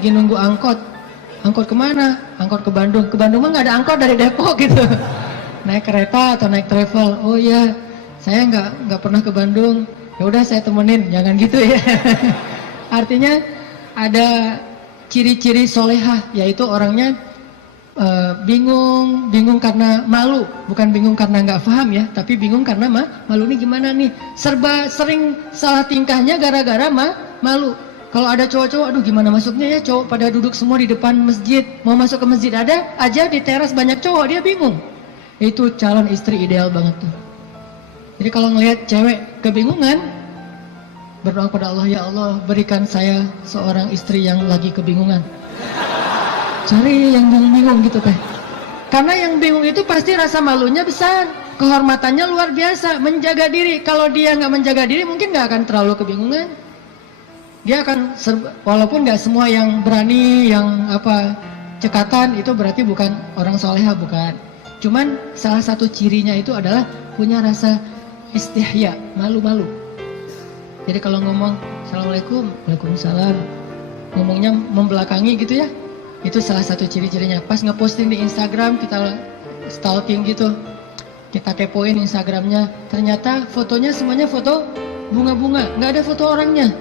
lagi nunggu angkot. Angkot kemana? Angkot ke Bandung. Ke Bandung mah nggak ada angkot dari Depok gitu. Naik kereta atau naik travel. Oh iya, saya nggak pernah ke Bandung. Ya udah saya temenin, jangan gitu ya. Artinya ada ciri-ciri solehah, yaitu orangnya bingung karena malu, bukan bingung karena nggak paham ya, tapi bingung karena malu nih gimana nih, serba sering salah tingkahnya gara-gara malu. Kalau ada cowok-cowok, aduh gimana masuknya ya, cowok pada duduk semua di depan masjid, mau masuk ke masjid ada aja di teras banyak cowok, dia bingung. Itu calon istri ideal banget tuh. Jadi kalau ngelihat cewek kebingungan, berdoa pada Allah, ya Allah berikan saya seorang istri yang lagi kebingungan. Cari yang bingung gitu teh. Karena yang bingung itu pasti rasa malunya besar, kehormatannya luar biasa, menjaga diri. Kalau dia nggak menjaga diri mungkin nggak akan terlalu kebingungan. Dia akan walaupun nggak semua yang berani, yang cekatan itu berarti bukan orang soleha, bukan. Cuman salah satu cirinya itu adalah punya rasa istihya, malu-malu. Jadi kalau ngomong Assalamualaikum, Waalaikumsalam, ngomongnya membelakangi gitu ya. Itu salah satu ciri-cirinya. Pas ngeposting di Instagram, kita stalking gitu, kita kepoin Instagramnya, ternyata fotonya semuanya foto bunga-bunga, nggak ada foto orangnya.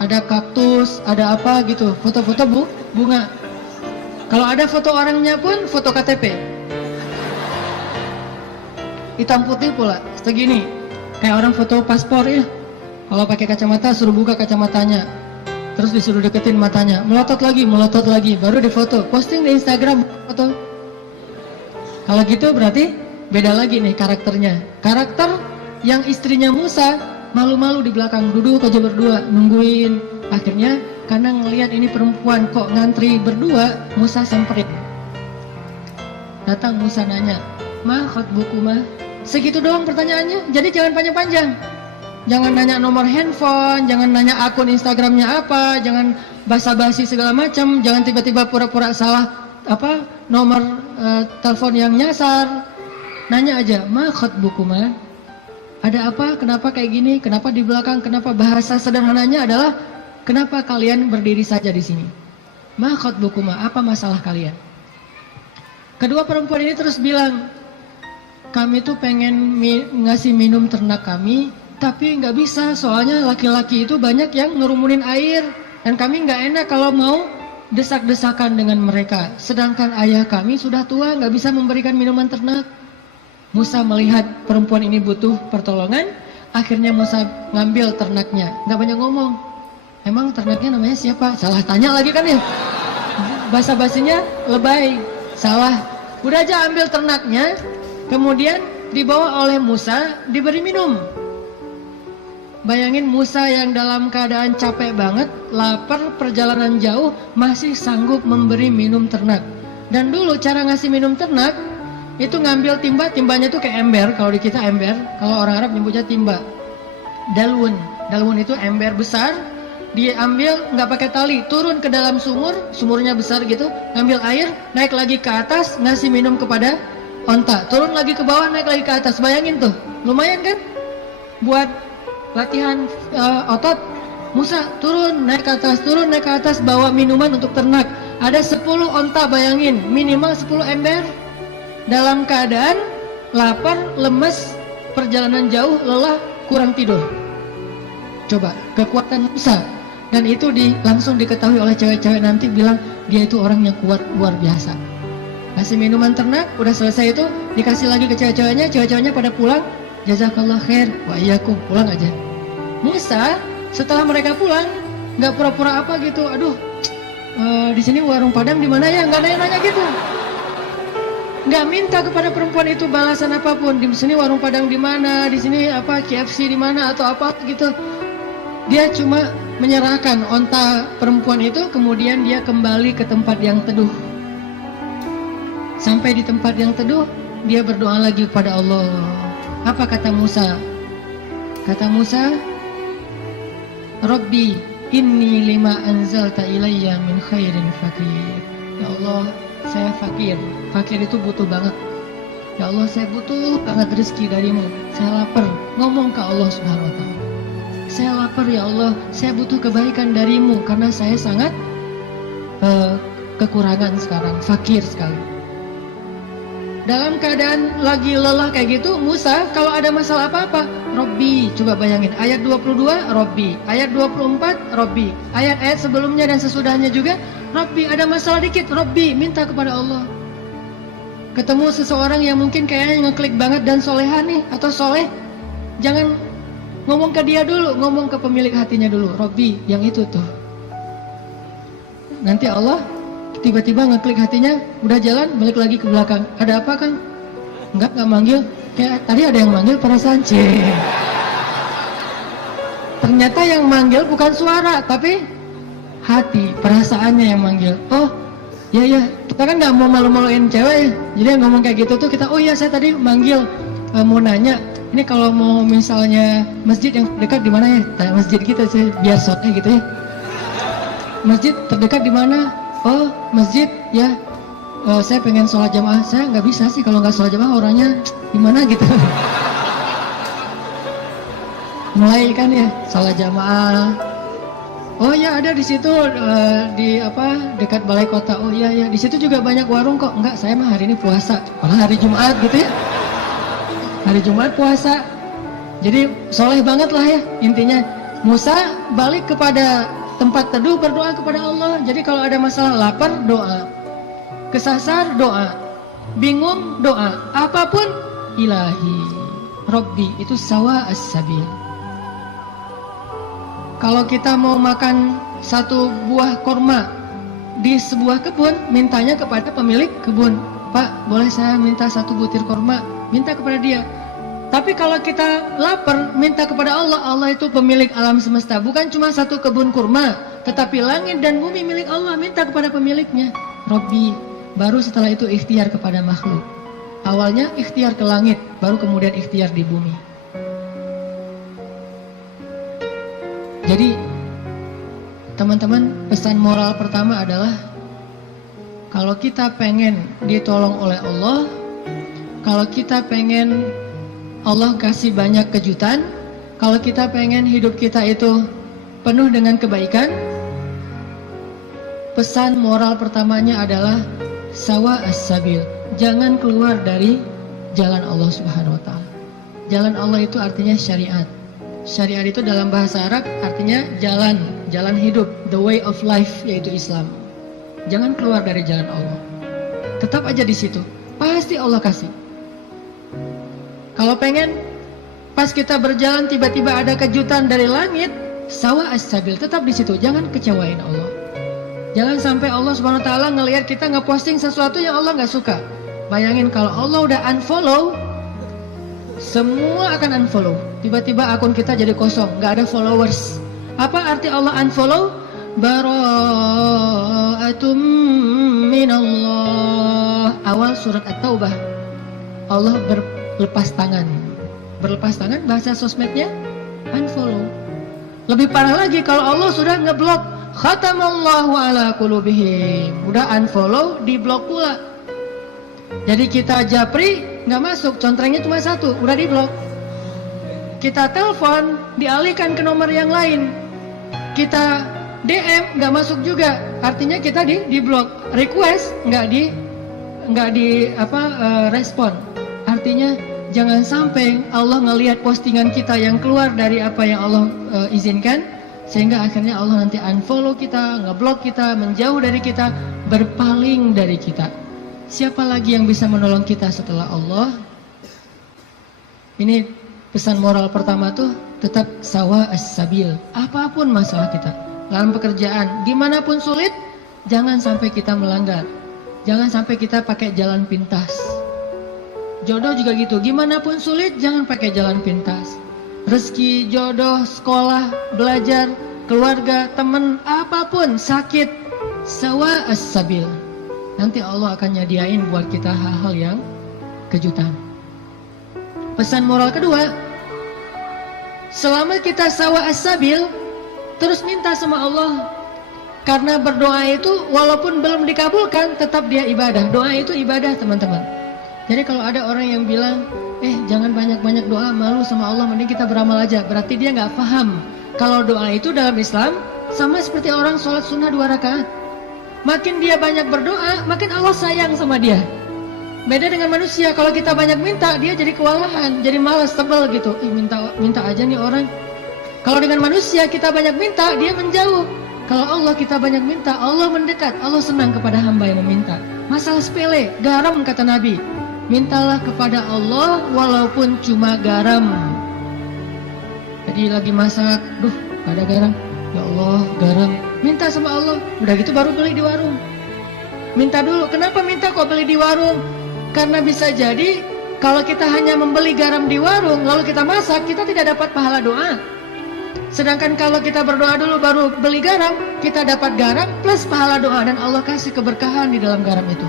Ada kaktus, ada apa gitu, foto-foto bunga. Kalau ada foto orangnya pun foto KTP, hitam putih pula, segini, kayak orang foto paspor ya. Kalau pakai kacamata suruh buka kacamatanya, terus disuruh deketin matanya, melotot lagi, baru difoto, posting di Instagram foto. Kalau gitu berarti beda lagi nih karakternya. Karakter yang istrinya Musa malu-malu di belakang, duduk aja berdua nungguin. Akhirnya karena ngelihat ini perempuan kok ngantri berdua, Musa samperin. Datang Musa nanya, "Ma khotbukuma?" Segitu doang pertanyaannya. Jadi jangan panjang-panjang. Jangan nanya nomor handphone, jangan nanya akun Instagramnya apa, jangan basa-basi segala macam, jangan tiba-tiba pura-pura salah nomor telepon yang nyasar. Nanya aja, "Ma khotbukuma?" Ada apa? Kenapa kayak gini? Kenapa di belakang? Kenapa? Bahasa sederhananya adalah kenapa kalian berdiri saja di sini? Ma khotbukuma? Apa masalah kalian? Kedua perempuan ini terus bilang, kami tuh pengen ngasih minum ternak kami, tapi nggak bisa, soalnya laki-laki itu banyak yang ngerumunin air, dan kami nggak enak kalau mau desak-desakan dengan mereka. Sedangkan ayah kami sudah tua, nggak bisa memberikan minuman ternak. Musa melihat perempuan ini butuh pertolongan, akhirnya Musa ngambil ternaknya. Nggak banyak ngomong. Emang ternaknya namanya siapa? Salah tanya lagi kan ya? Basa-basinya lebay. Salah. Udah aja ambil ternaknya, kemudian dibawa oleh Musa, diberi minum. Bayangin Musa yang dalam keadaan capek banget, lapar, perjalanan jauh, masih sanggup memberi minum ternak. Dan dulu cara ngasih minum ternak, itu ngambil timba, timbanya tuh kayak ember, kalau di kita ember, kalau orang Arab nyebutnya timba. Dalwun itu ember besar, diambil nggak pakai tali, turun ke dalam sumur, sumurnya besar gitu, ngambil air, naik lagi ke atas, ngasih minum kepada onta, turun lagi ke bawah, naik lagi ke atas. Bayangin tuh, lumayan kan? Buat latihan otot. Musa turun, naik ke atas, bawa minuman untuk ternak. Ada 10 onta, bayangin, minimal 10 ember. Dalam keadaan lapar, lemes, perjalanan jauh, lelah, kurang tidur. Coba, kekuatan Musa. Dan itu langsung diketahui oleh cewek-cewek nanti, bilang dia itu orang yang kuat luar biasa. Kasih minuman ternak, udah selesai itu, dikasih lagi ke cewek-ceweknya pada pulang. Jazakallah khair, wa iyyakum, pulang aja. Musa setelah mereka pulang, nggak pura-pura apa gitu, aduh, di sini warung Padang di mana ya, nggak nanya-nanya gitu. Nggak minta kepada perempuan itu balasan apapun. Di sini warung Padang di mana, di sini KFC di mana atau apa gitu. Dia cuma menyerahkan onta perempuan itu, kemudian dia kembali ke tempat yang teduh. Sampai di tempat yang teduh, dia berdoa lagi kepada Allah. Apa kata Musa? Kata Musa, Rabbi inni lima anzalta ilayya min khairin fakir. Ya Allah, saya fakir. Fakir itu butuh banget. Ya Allah, saya butuh banget rezeki darimu. Saya lapar. Ngomong ke Allah Subhanahu wa ta'ala. Saya lapar ya Allah, saya butuh kebaikan darimu karena saya sangat kekurangan sekarang, fakir sekali. Dalam keadaan lagi lelah kayak gitu, Musa kalau ada masalah apa-apa, Robbi, coba bayangin, ayat 22, Robbi, ayat 24, Robbi, ayat-ayat sebelumnya dan sesudahnya juga, Robbi, ada masalah dikit, Robbi, minta kepada Allah. Ketemu seseorang yang mungkin kayaknya ngeklik banget dan soleha nih, atau soleh, jangan ngomong ke dia dulu, ngomong ke pemilik hatinya dulu, Robbi, yang itu tuh. Nanti Allah tiba-tiba ngeklik hatinya, udah jalan, balik lagi ke belakang. Ada apa Kang? Enggak manggil. Kayak tadi ada yang manggil perasaan. Ternyata yang manggil bukan suara, tapi hati, perasaannya yang manggil. Oh, ya, kita kan nggak mau malu-maluin cewek ya. Jadi yang ngomong kayak gitu tuh kita, oh iya saya tadi manggil, mau nanya. Ini kalau mau misalnya masjid yang dekat di mana ya? Tanya masjid kita sih, biar soalnya gitu ya. Masjid terdekat di mana? Oh, masjid ya. Saya pengen sholat jamaah. Saya nggak bisa sih kalau nggak sholat jamaah, orangnya gimana gitu. Mulai kan ya sholat jamaah. Oh ya ada di situ di dekat balai kota. Oh iya di situ juga banyak warung kok. Enggak, saya mah hari ini puasa. Malah hari Jumat gitu ya. Hari Jumat puasa. Jadi soleh banget lah ya intinya. Musa balik kepada tempat teduh, berdoa kepada Allah. Jadi kalau ada masalah lapar, doa. Kesasar, doa. Bingung, doa. Apapun, ilahi. Robbi, itu sawa as-sabil. Kalau kita mau makan satu buah korma di sebuah kebun, mintanya kepada pemilik kebun. Pak, boleh saya minta satu butir korma? Minta kepada dia. Tapi kalau kita lapar, minta kepada Allah. Allah itu pemilik alam semesta. Bukan cuma satu kebun kurma, tetapi langit dan bumi milik Allah. Minta kepada pemiliknya, Robbi. Baru setelah itu ikhtiar kepada makhluk. Awalnya ikhtiar ke langit, baru kemudian ikhtiar di bumi. Jadi teman-teman, pesan moral pertama adalah kalau kita pengen ditolong oleh Allah, kalau kita pengen Allah kasih banyak kejutan, kalau kita pengen hidup kita itu penuh dengan kebaikan, pesan moral pertamanya adalah sawa as-sabil. Jangan keluar dari jalan Allah Subhanahu wa taala. Jalan Allah itu artinya syariat. Syariat itu dalam bahasa Arab artinya jalan hidup, the way of life, yaitu Islam. Jangan keluar dari jalan Allah. Tetap aja di situ. Pasti Allah kasih. Kalau pengen pas kita berjalan tiba-tiba ada kejutan dari langit, sawa as-sabil, tetap di situ, jangan kecewain Allah. Jangan sampai Allah Subhanahu wa taala ngelihat kita ngeposting sesuatu yang Allah nggak suka. Bayangin kalau Allah udah unfollow, semua akan unfollow. Tiba-tiba akun kita jadi kosong, nggak ada followers. Apa arti Allah unfollow? Bara'atum minallah. Awal surat At-Taubah. Allah berlepas tangan. Berlepas tangan bahasa sosmednya unfollow. Lebih parah lagi kalau Allah sudah ngeblok. Khatamallahu ala qulubihim. Udah unfollow, diblok pula. Jadi kita japri nggak masuk, contrengnya cuma satu, udah diblok. Kita telepon, dialihkan ke nomor yang lain. Kita DM nggak masuk juga, artinya kita diblok. Request nggak di respon. Artinya jangan sampai Allah ngelihat postingan kita yang keluar dari apa yang Allah izinkan, sehingga akhirnya Allah nanti unfollow kita, ngeblok kita, menjauh dari kita, berpaling dari kita. Siapa lagi yang bisa menolong kita setelah Allah? Ini pesan moral pertama tuh, tetap sawa as-sabil. Apapun masalah kita, dalam pekerjaan, gimana pun sulit, jangan sampai kita melanggar. Jangan sampai kita pakai jalan pintas. Jodoh juga gitu, gimana pun sulit, jangan pakai jalan pintas. Rezeki, jodoh, sekolah, belajar, keluarga, teman, apapun, sakit, sawa as-sabil. Nanti Allah akan nyediain buat kita hal-hal yang kejutan. Pesan moral kedua, selama kita sawa as-sabil, terus minta sama Allah. Karena berdoa itu walaupun belum dikabulkan, tetap dia ibadah. Doa itu ibadah, teman-teman. Jadi kalau ada orang yang bilang, jangan banyak-banyak doa, malu sama Allah, mending kita beramal aja. Berarti dia nggak paham kalau doa itu dalam Islam sama seperti orang sholat sunnah 2 rakaat. Makin dia banyak berdoa, makin Allah sayang sama dia. Beda dengan manusia, kalau kita banyak minta, dia jadi kewalahan, jadi malas, tebal gitu. Minta aja nih orang. Kalau dengan manusia kita banyak minta, dia menjauh. Kalau Allah kita banyak minta, Allah mendekat. Allah senang kepada hamba yang meminta. Masalah sepele, garam kata Nabi. Mintalah kepada Allah walaupun cuma garam. Jadi lagi masak, duh gak ada garam. Ya Allah, garam. Minta sama Allah. Udah gitu baru beli di warung. Minta dulu. Kenapa minta kok beli di warung? Karena bisa jadi kalau kita hanya membeli garam di warung lalu kita masak, kita tidak dapat pahala doa. Sedangkan kalau kita berdoa dulu baru beli garam, kita dapat garam plus pahala doa dan Allah kasih keberkahan di dalam garam itu.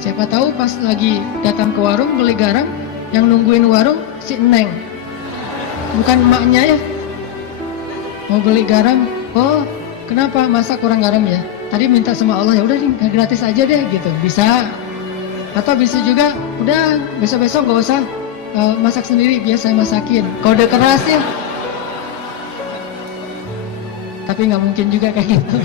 Siapa tahu pas lagi datang ke warung beli garam, yang nungguin warung si Neng, bukan emaknya ya. Mau beli garam, oh kenapa masak kurang garam ya? Tadi minta sama Allah, ya udah gratis aja deh gitu, bisa. Atau bisa juga, udah besok-besok gak usah masak sendiri, biar saya masakin. Kode keras ya. Tapi nggak mungkin juga kayak gitu.